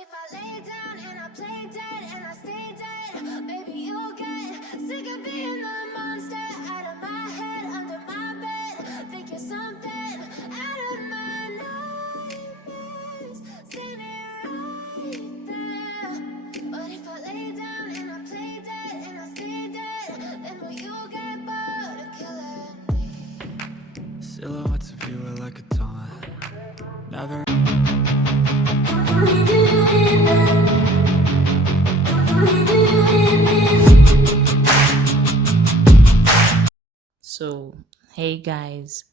if I lay down and I play dead and I stay dead, maybe you'll get sick of being the monster out of my head, under my bed. Think you're something out of my nightmares, standing right there. But if I lay down and I play dead and I stay dead, then will you get bored of killing me? Silhouettes of you are like a taunt. Never. So, hey guys,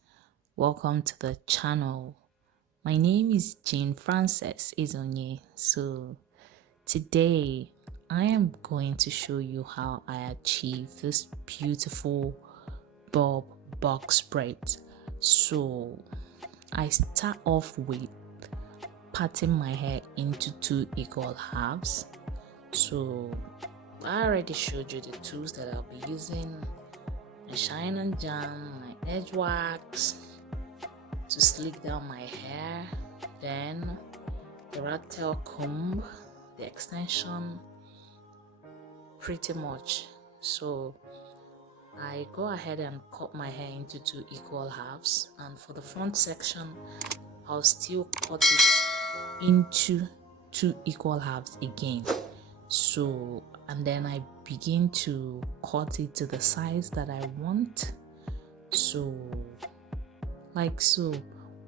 welcome to the channel. My name is Janefrances Ezeonye. So, today I am going to show you how I achieve this beautiful bob box braids. So, I start off with parting my hair into two equal halves. So, I already showed you the tools that I'll be using. My shine and jam, my edge wax to slick down my hair, then the rat tail comb, the extension, pretty much. So I go ahead and cut my hair into two equal halves, and for the front section I'll still cut it into two equal halves again. So, and then I begin to cut it to the size that I want. So, like so,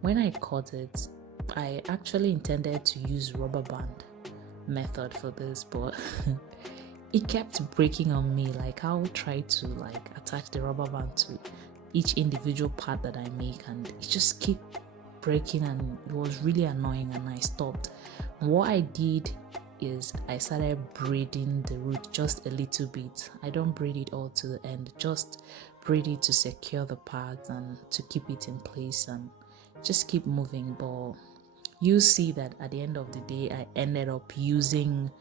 when I cut it, I actually intended to use rubber band method for this, but it kept breaking on me. Like I'll try to attach the rubber band to each individual part that I make, and it just kept breaking, and it was really annoying, and I stopped. And what I did is I started braiding the root just a little bit. I don't braid it all to the end, just braid it to secure the parts and to keep it in place and just keep moving. But you see that at the end of the day I ended up using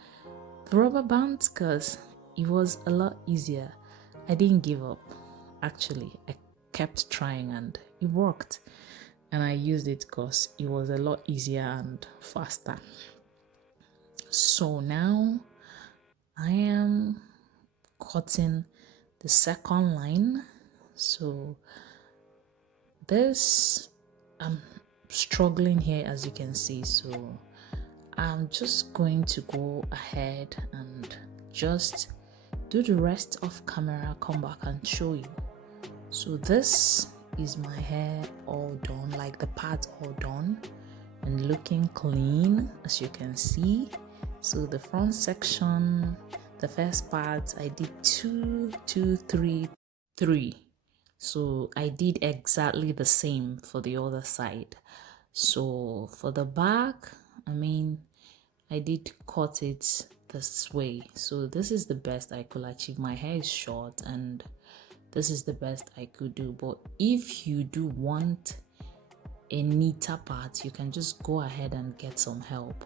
the rubber bands because it was a lot easier. I didn't give up. Actually, I kept trying and it worked, and I used it because it was a lot easier and faster. So now I am cutting the second line. So this, I'm struggling here, as you can see. So I'm just going to go ahead and just do the rest of camera, come back and show you. So this is my hair all done, like the parts all done and looking clean, as you can see. So the front section, the first part, I did 2, 2, 3, 3. So I did exactly the same for the other side. So for the back, I did cut it this way. So this is the best I could achieve. My hair is short and this is the best I could do. But if you do want a neater part, you can just go ahead and get some help.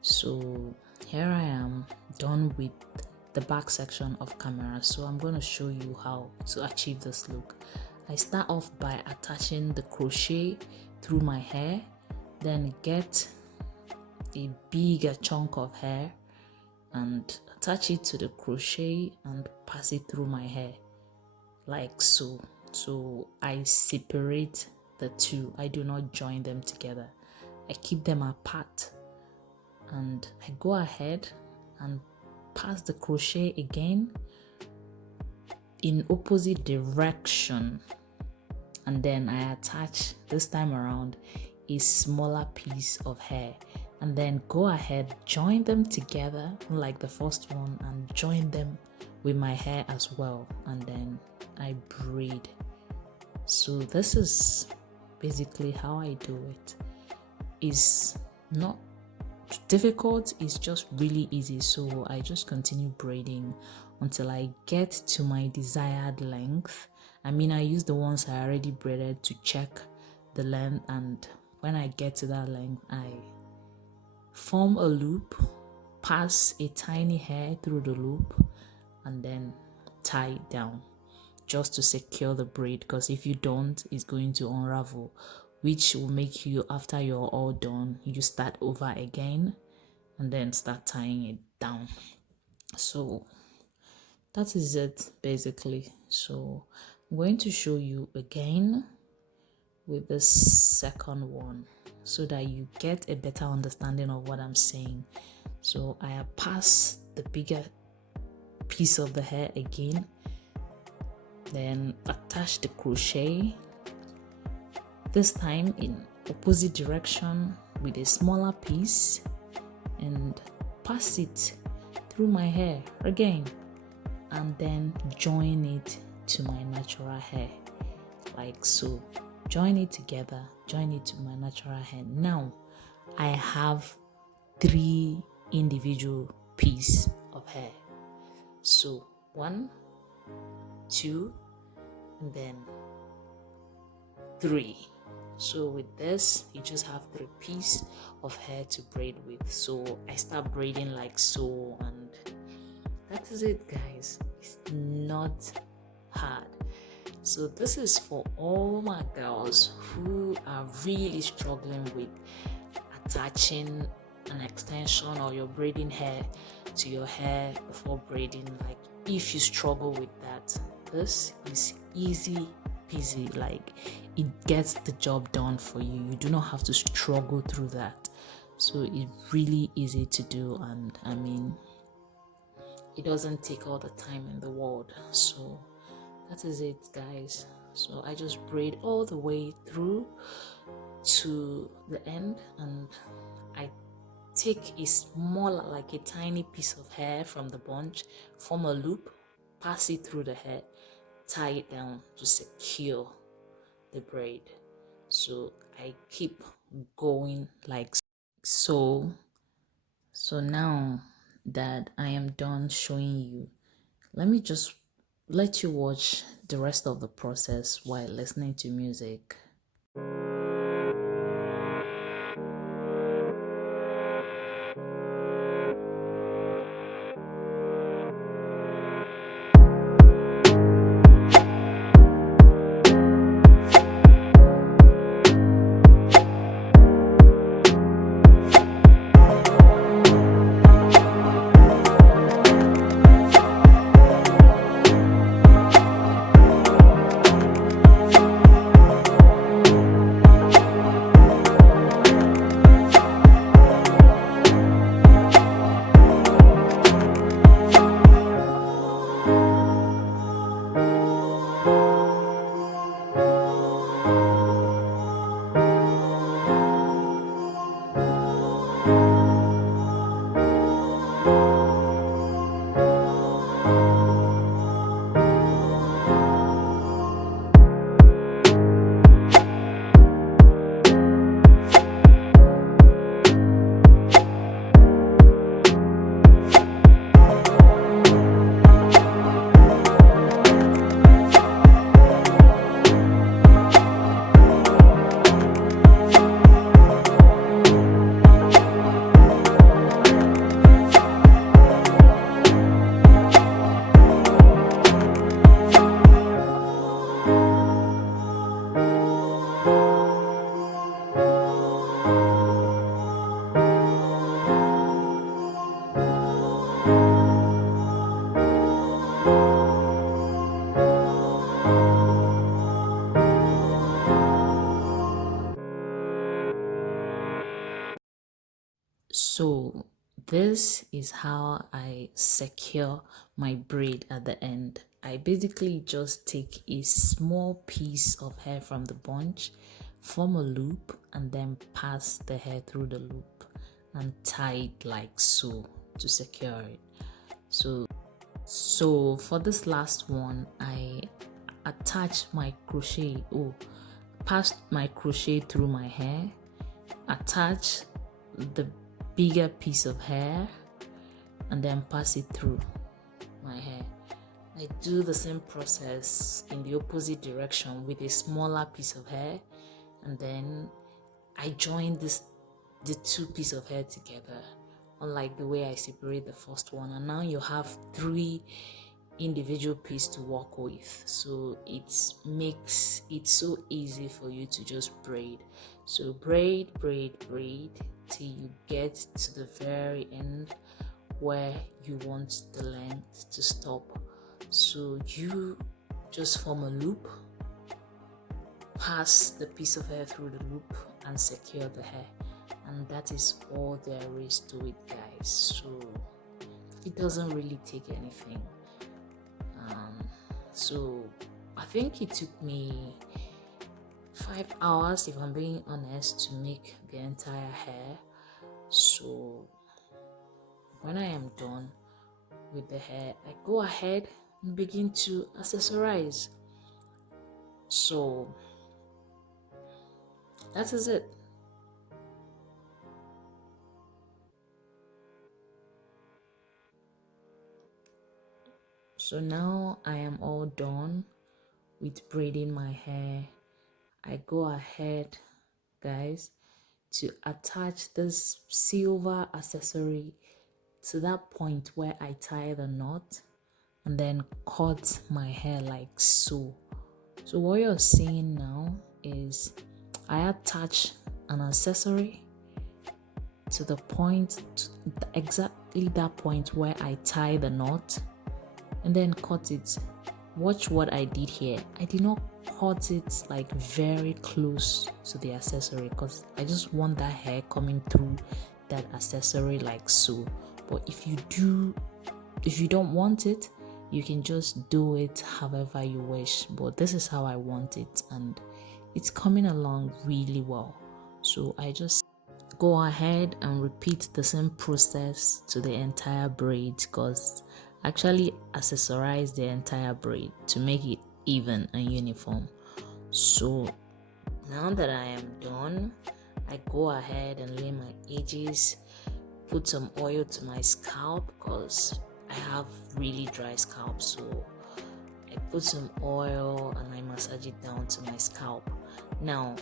So here I am done with the back section of camera. So I'm going to show you how to achieve this look. I start off by attaching the crochet through my hair, then get a bigger chunk of hair and attach it to the crochet and pass it through my hair like so. So I separate the two. I do not join them together. I keep them apart, and I go ahead and pass the crochet again in opposite direction, and then I attach this time around a smaller piece of hair, and then go ahead, join them together like the first one, and join them with my hair as well, and then I braid. So this is basically how I do it. It's not difficult, it's just really easy. So I just continue braiding until I get to my desired length. I use the ones I already braided to check the length, and when I get to that length, I form a loop, pass a tiny hair through the loop, and then tie it down just to secure the braid, because if you don't, it's going to unravel, which will make you, after you're all done, you start over again and then start tying it down. So that is it basically. So I'm going to show you again with the second one so that you get a better understanding of what I'm saying. So I have passed the bigger piece of the hair again, then attach the crochet, this time in opposite direction with a smaller piece, and pass it through my hair again, and then join it to my natural hair like so. Join it together, join it to my natural hair. Now I have 3 individual pieces of hair. So 1, 2, and then 3. So with this, you just have 3 pieces of hair to braid with. So I start braiding like so, and that is it, guys. It's not hard. So this is for all my girls who are really struggling with attaching an extension or your braiding hair to your hair before braiding. Like if you struggle with that, this is easy peasy. Like it gets the job done for you. You do not have to struggle through that. So it's really easy to do, and I mean, it doesn't take all the time in the world. So that is it, guys. So I just braid all the way through to the end, and I take a smaller, like a tiny piece of hair from the bunch, form a loop, pass it through the hair, tie it down to secure the braid. So I keep going like so. So now that I am done showing you, let me just let you watch the rest of the process while listening to music. So this is how I secure my braid at the end. I basically just take a small piece of hair from the bunch, form a loop, and then pass the hair through the loop and tie it like so to secure it. So for this last one, I attach my crochet, pass my crochet through my hair, attach the bigger piece of hair, and then pass it through my hair. I do the same process in the opposite direction with a smaller piece of hair, and then I join the 2 pieces of hair together, unlike the way I separate the first one. And now you have 3 individual pieces to work with, so it makes it so easy for you to just braid. So braid, braid, braid till you get to the very end where you want the length to stop. So you just form a loop, pass the piece of hair through the loop and secure the hair, and that is all there is to it, guys. So it doesn't really take anything. So I think it took me 5 hours, if I'm being honest, to make the entire hair. So when I am done with the hair, I go ahead and begin to accessorize. So that is it. So now I am all done with braiding my hair. I go ahead, guys, to attach this silver accessory to that point where I tie the knot and then cut my hair like so. So what you're seeing now is I attach an accessory to the point, exactly that point where I tie the knot and then cut it. Watch what I did here. I did not cut it like very close to the accessory because I just want that hair coming through that accessory like so. But if you don't want it, you can just do it however you wish. But this is how I want it, and it's coming along really well. So I just go ahead and repeat the same process to the entire braid, because actually accessorize the entire braid to make it even and uniform. So now that I am done, I go ahead and lay my edges, put some oil to my scalp because I have really dry scalp. So I put some oil and I massage it down to my scalp. Now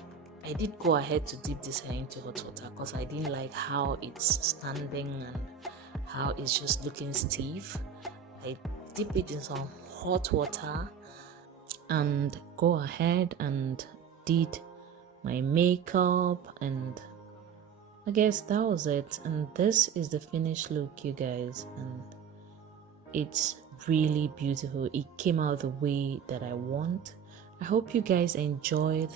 I did go ahead to dip this hair into hot water because I didn't like how it's standing and how it's just looking stiff. I dip it in some hot water and go ahead and did my makeup, and I guess that was it. And this is the finished look, you guys, and it's really beautiful. It came out the way that I want. I hope you guys enjoyed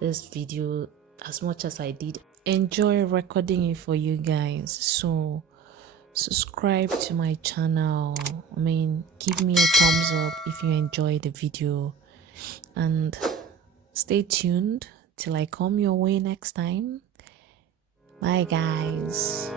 this video as much as I did enjoy recording it for you guys. So subscribe to my channel. Give me a thumbs up if you enjoyed the video, and stay tuned till I come your way next time. Bye guys.